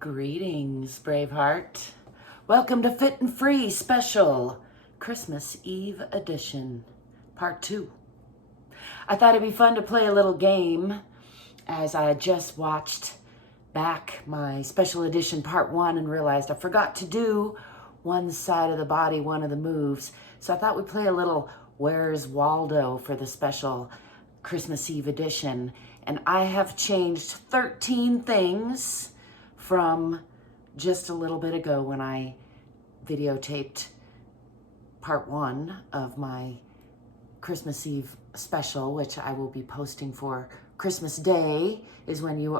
Greetings, Braveheart. Welcome to Fit and Free Special Christmas Eve Edition, Part 2. I thought it'd be fun to play a little game as I just watched back my Special Edition Part 1 and realized I forgot to do one side of the body, one of the moves. So I thought we'd play a little Where's Waldo for the Special Christmas Eve Edition. And I have changed 13 things from just a little bit ago when I videotaped part 1 of my Christmas Eve special, which I will be posting for Christmas Day is when you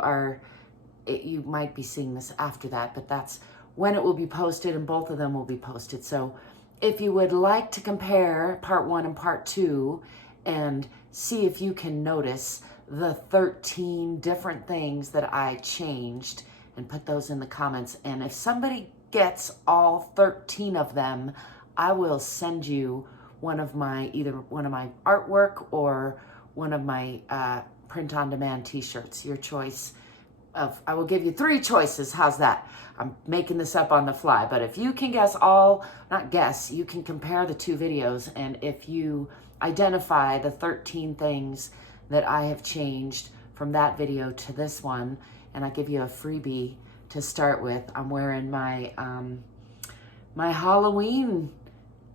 might be seeing this after that, but that's when it will be posted, and both of them will be posted. So if you would like to compare part 1 and part 2 and see if you can notice the 13 different things that I changed, and put those in the comments. And if somebody gets all 13 of them, I will send you either one of my artwork or one of my print-on-demand t-shirts, your choice I will give you 3 choices. How's that? I'm making this up on the fly, but if you can you can compare the 2 videos, and if you identify the 13 things that I have changed from that video to this one, and I give you a freebie to start with. I'm wearing my my Halloween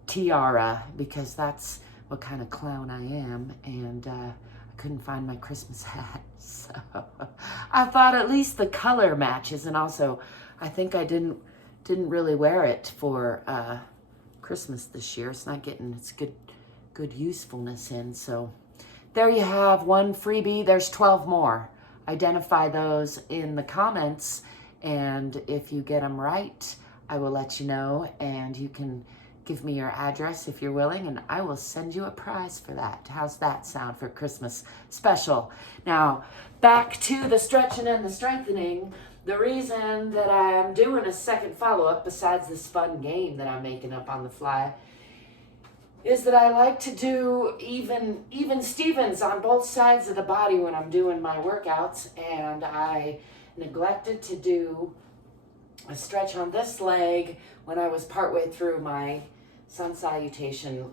tiara because that's what kind of clown I am, and I couldn't find my Christmas hat, so I thought at least the color matches, and also I think I didn't really wear it for Christmas this year. It's not getting its good usefulness in, so there you have one freebie. There's 12 more. Identify those in the comments, and if you get them right, I will let you know, and you can give me your address if you're willing, and I will send you a prize for that. How's that sound for Christmas special? Now, back to the stretching and the strengthening. The reason that I'm doing a second follow-up, besides this fun game that I'm making up on the fly, is that I like to do even Stevens on both sides of the body when I'm doing my workouts, and I neglected to do a stretch on this leg when I was partway through my sun salutation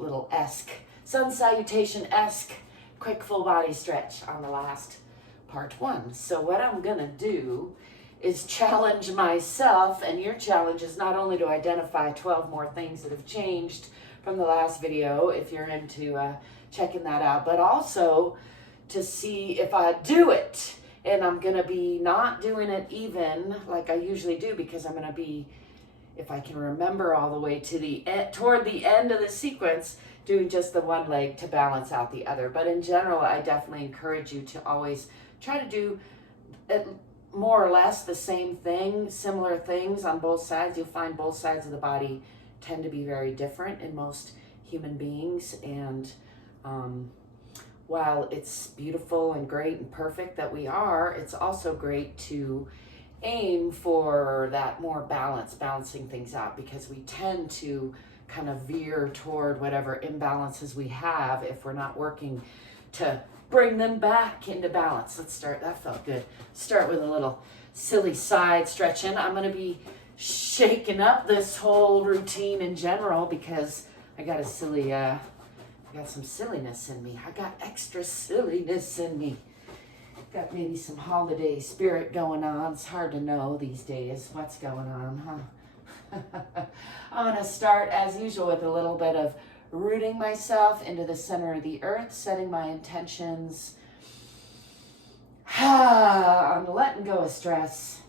quick full body stretch on the last part 1. So what I'm gonna do is challenge myself, and your challenge is not only to identify 12 more things that have changed from the last video, if you're into checking that out, but also to see if I do it. And I'm gonna be not doing it even like I usually do, because I'm gonna be, if I can remember all the way to toward the end of the sequence, doing just the one leg to balance out the other. But in general, I definitely encourage you to always try to do more or less the same thing, similar things on both sides. You'll find both sides of the body tend to be very different in most human beings, and while it's beautiful and great and perfect that we are, it's also great to aim for that more balancing things out, because we tend to kind of veer toward whatever imbalances we have if we're not working to bring them back into balance. Let's start. That felt good. Start with a little silly side stretching. I'm going to be shaking up this whole routine in general because I got some silliness in me. I got extra silliness in me. Got maybe some holiday spirit going on. It's hard to know these days what's going on, huh? I'm going to start as usual with a little bit of rooting myself into the center of the earth, setting my intentions. I'm letting go of stress.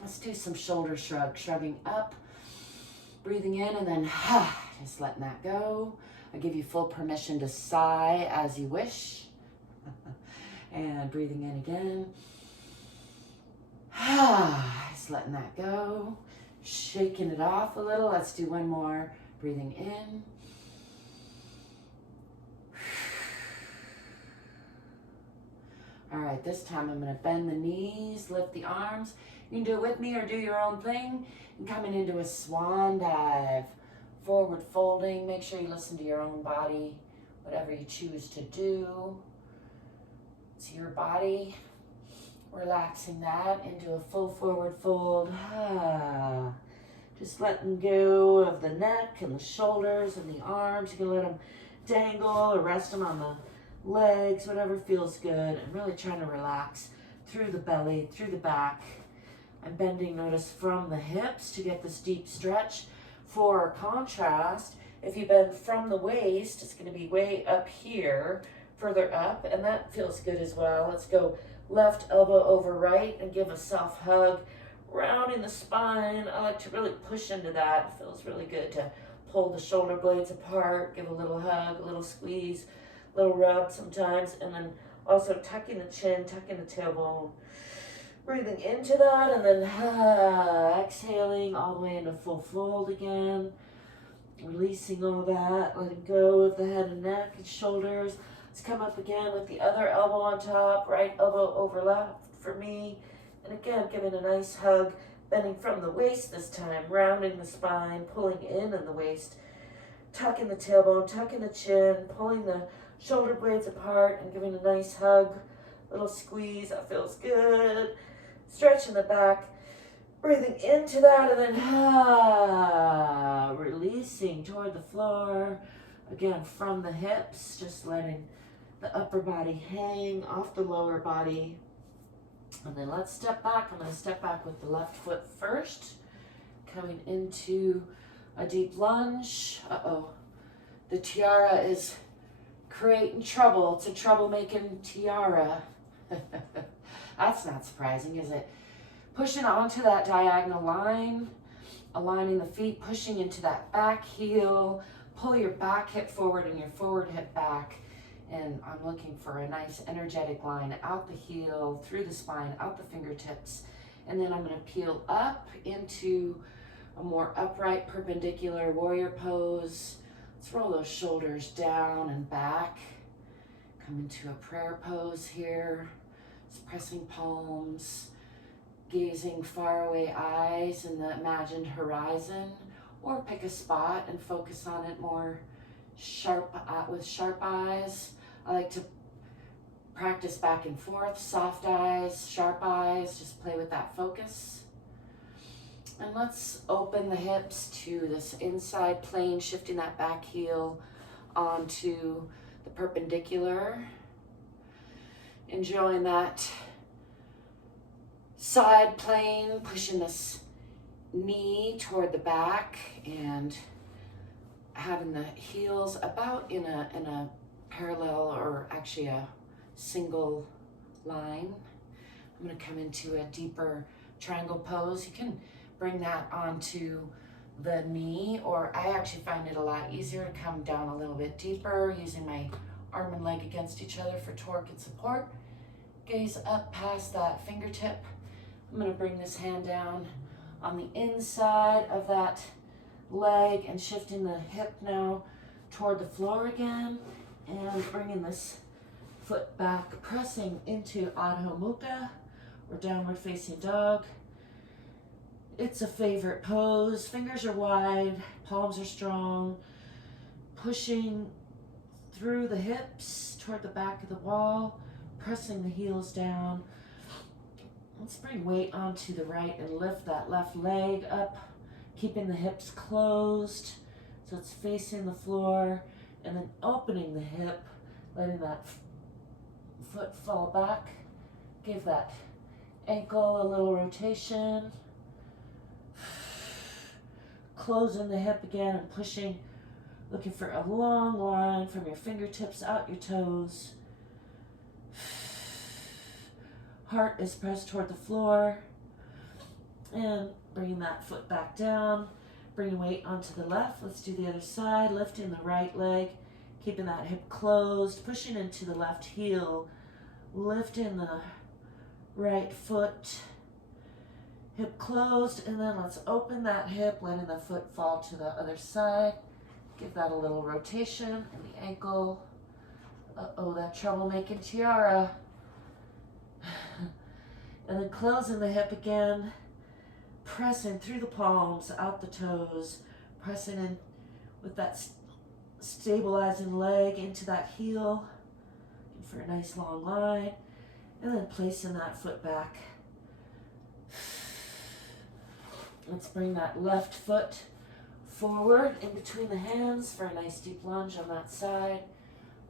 Let's do some shoulder shrugging up, breathing in, and then just letting that go. I give you full permission to sigh as you wish. And breathing in again. Just letting that go. Shaking it off a little. Let's do one more. Breathing in. All right, this time I'm going to bend the knees, lift the arms. You can do it with me or do your own thing. And coming into a swan dive. Forward folding. Make sure you listen to your own body, whatever you choose to do. It's your body. Relaxing that into a full forward fold. Just letting go of the neck and the shoulders and the arms. You can let them dangle or rest them on the legs, whatever feels good. And really trying to relax through the belly, through the back. I'm bending, notice, from the hips to get this deep stretch. For contrast, if you bend from the waist, it's going to be way up here, further up, and that feels good as well. Let's go left elbow over right and give a self hug, rounding the spine. I like to really push into that. It feels really good to pull the shoulder blades apart, give a little hug, a little squeeze, a little rub sometimes, and then also tucking the chin, tucking the tailbone. Breathing into that, and then exhaling all the way into full fold again. Releasing all that, letting go of the head and neck and shoulders. Let's come up again with the other elbow on top, right elbow over left for me. And again, giving a nice hug, bending from the waist this time, rounding the spine, pulling in the waist, tucking the tailbone, tucking the chin, pulling the shoulder blades apart, and giving a nice hug, little squeeze. That feels good. Stretching the back, breathing into that, and then releasing toward the floor. Again, from the hips, just letting the upper body hang off the lower body. And then let's step back. I'm going to step back with the left foot first, coming into a deep lunge. The tiara is creating trouble. It's a troublemaking tiara. That's not surprising, is it? Pushing onto that diagonal line, aligning the feet, pushing into that back heel. Pull your back hip forward and your forward hip back. And I'm looking for a nice energetic line out the heel, through the spine, out the fingertips. And then I'm going to peel up into a more upright, perpendicular warrior pose. Let's roll those shoulders down and back. Come into a prayer pose here. Pressing palms, gazing faraway eyes in the imagined horizon, or pick a spot and focus on it more with sharp eyes. I like to practice back and forth, soft eyes, sharp eyes, just play with that focus. And let's open the hips to this inside plane, shifting that back heel onto the perpendicular. Enjoying that side plane, pushing this knee toward the back and having the heels about in a parallel, or actually a single line. I'm going to come into a deeper triangle pose. You can bring that onto the knee, or I actually find it a lot easier to come down a little bit deeper, using my arm and leg against each other for torque and support. Gaze up past that fingertip. I'm going to bring this hand down on the inside of that leg and shifting the hip now toward the floor again, and bringing this foot back, pressing into Adho Mukha, or downward facing dog. It's a favorite pose. Fingers are wide, palms are strong, pushing through the hips toward the back of the wall, pressing the heels down. Let's bring weight onto the right and lift that left leg up, keeping the hips closed so it's facing the floor, and then opening the hip, letting that foot fall back. Give that ankle a little rotation. Closing the hip again and pushing, looking for a long line from your fingertips out your toes. Heart is pressed toward the floor. And bringing that foot back down, bringing weight onto the left. Let's do the other side, lifting the right leg, keeping that hip closed, pushing into the left heel, lifting the right foot, hip closed, and then let's open that hip, letting the foot fall to the other side. Give that a little rotation in the ankle. That troublemaking tiara. And then closing the hip again, pressing through the palms, out the toes, pressing in with that stabilizing leg into that heel for a nice long line. And then placing that foot back. Let's bring that left foot forward in between the hands for a nice deep lunge on that side.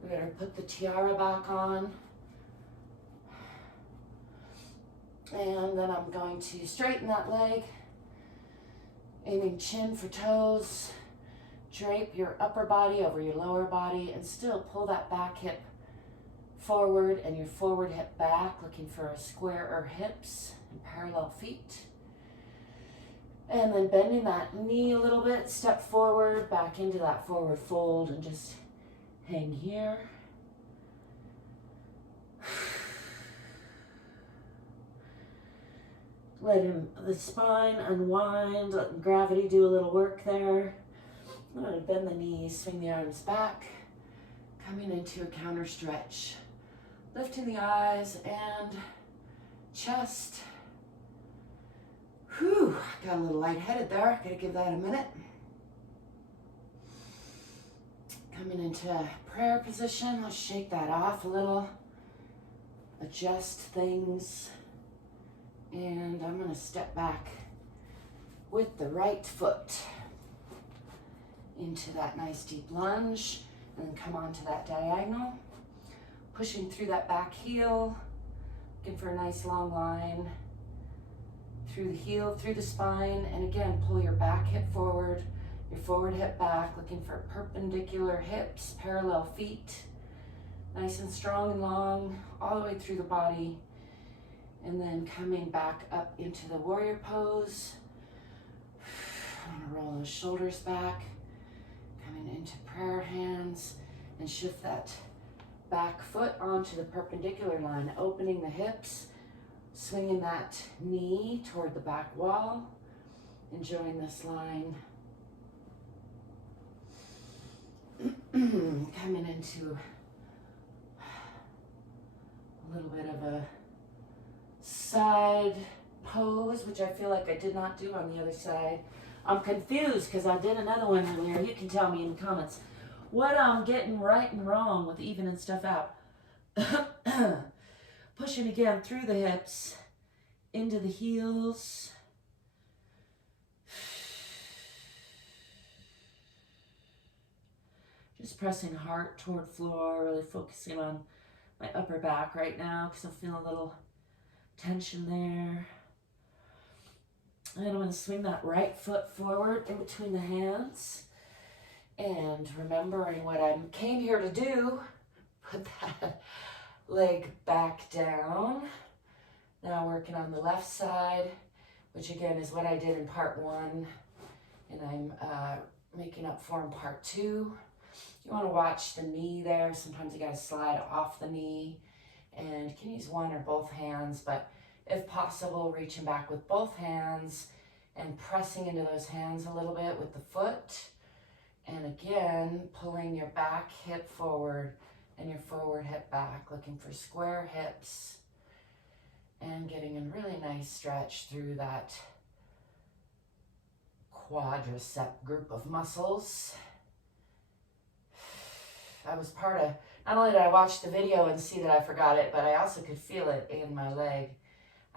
We're going to put the tiara back on. And then I'm going to straighten that leg, aiming chin for toes. Drape your upper body over your lower body and still pull that back hip forward and your forward hip back, looking for a squarer hips and parallel feet. And then bending that knee a little bit, step forward, back into that forward fold and just hang here. Letting the spine unwind, letting gravity do a little work there. I'm going to bend the knees, swing the arms back, coming into a counter stretch. Lifting the eyes and chest. Whew, got a little lightheaded there. Gotta give that a minute. Coming into prayer position. Let's shake that off a little. Adjust things. And I'm gonna step back with the right foot into that nice deep lunge. And then come onto that diagonal. Pushing through that back heel. Looking for a nice long line. Through the heel, through the spine, and again, pull your back hip forward, your forward hip back, looking for perpendicular hips, parallel feet, nice and strong and long, all the way through the body, and then coming back up into the warrior pose. I'm gonna roll those shoulders back, coming into prayer hands, and shift that back foot onto the perpendicular line, opening the hips, swinging that knee toward the back wall, enjoying this line. Coming into a little bit of a side pose, which I feel like I did not do on the other side. I'm confused because I did another one earlier. You can tell me in the comments what I'm getting right and wrong with evening stuff out. Pushing again through the hips, into the heels. Just pressing heart toward floor, really focusing on my upper back right now because I'm feeling a little tension there. And I'm going to swing that right foot forward in between the hands. And remembering what I came here to do, put that leg back down. Now working on the left side, which again is what I did in part 1, and I'm making up for in part 2. You want to watch the knee there. Sometimes you got to slide off the knee, and you can use one or both hands, but if possible, reaching back with both hands and pressing into those hands a little bit with the foot, and again, pulling your back hip forward and your forward hip back, looking for square hips and getting a really nice stretch through that quadricep group of muscles. I was part of, not only did I watch the video and see that I forgot it, but I also could feel it in my leg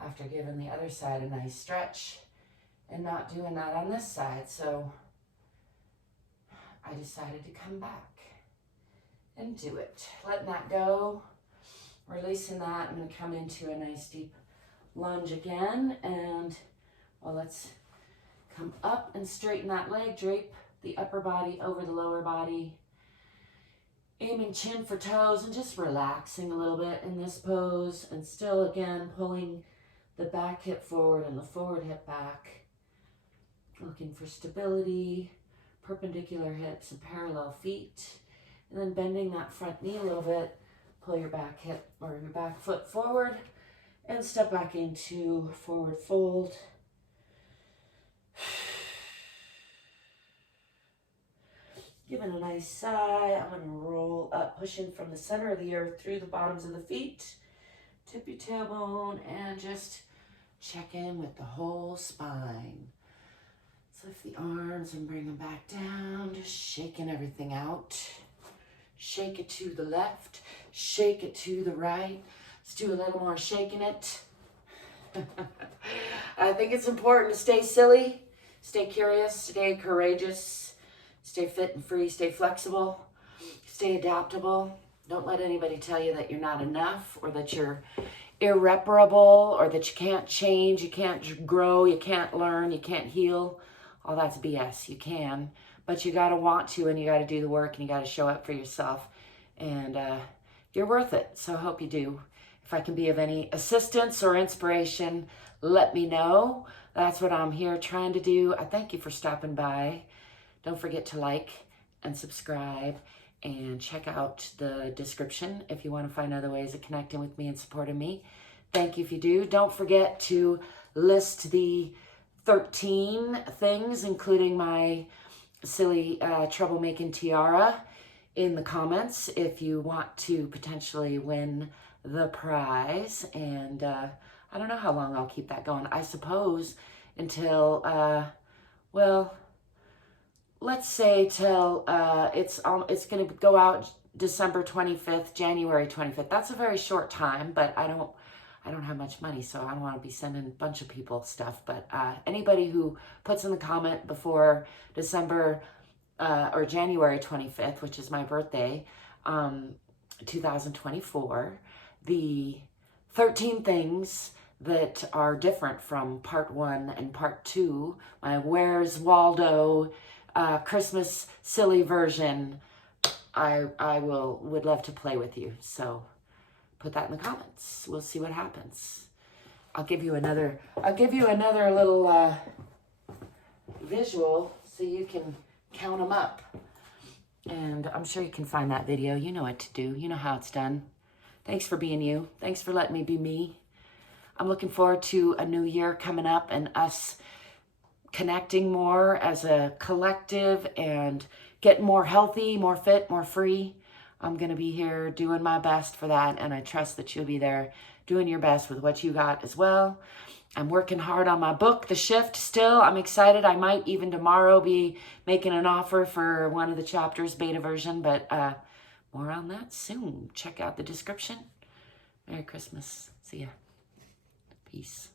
after giving the other side a nice stretch and not doing that on this side. So I decided to come back and do it. Letting that go, releasing that. I'm going to come into a nice deep lunge again, and well, let's come up and straighten that leg, drape the upper body over the lower body, aiming chin for toes and just relaxing a little bit in this pose, and still again pulling the back hip forward and the forward hip back, looking for stability, perpendicular hips and parallel feet, and then bending that front knee a little bit. Pull your back hip or your back foot forward and step back into forward fold. Giving a nice sigh. I'm going to roll up, pushing from the center of the earth through the bottoms of the feet. Tip your tailbone and just check in with the whole spine. Lift the arms and bring them back down, just shaking everything out. Shake it to the left, shake it to the right. Let's do a little more shaking it. I think it's important to stay silly, stay curious, stay courageous, stay fit and free, stay flexible, stay adaptable. Don't let anybody tell you that you're not enough or that you're irreparable or that you can't change, you can't grow, you can't learn, you can't heal. All that's BS. You can, but you got to want to, and you got to do the work, and you got to show up for yourself, and you're worth it. So I hope you do. If I can be of any assistance or inspiration, let me know. That's what I'm here trying to do. I thank you for stopping by. Don't forget to like and subscribe and check out the description if you want to find other ways of connecting with me and supporting me. Thank you if you do. Don't forget to list the 13 things, including my silly troublemaking tiara, in the comments if you want to potentially win the prize. And I don't know how long I'll keep that going. I suppose until, well, let's say till it's going to go out December 25th, January 25th. That's a very short time, but I don't have much money, so I don't want to be sending a bunch of people stuff. But anybody who puts in the comment before December or January 25th, which is my birthday, 2024, the 13 things that are different from part 1 and part 2, my Where's Waldo Christmas silly version, I would love to play with you. So put that in the comments. We'll see what happens. I'll give you another little visual so you can count them up. And I'm sure you can find that video. You know what to do. You know how it's done. Thanks for being you. Thanks for letting me be me. I'm looking forward to a new year coming up and us connecting more as a collective and getting more healthy, more fit, more free. I'm going to be here doing my best for that, and I trust that you'll be there doing your best with what you got as well. I'm working hard on my book, The Shift, still. I'm excited. I might even tomorrow be making an offer for one of the chapters, beta version, but more on that soon. Check out the description. Merry Christmas. See ya. Peace.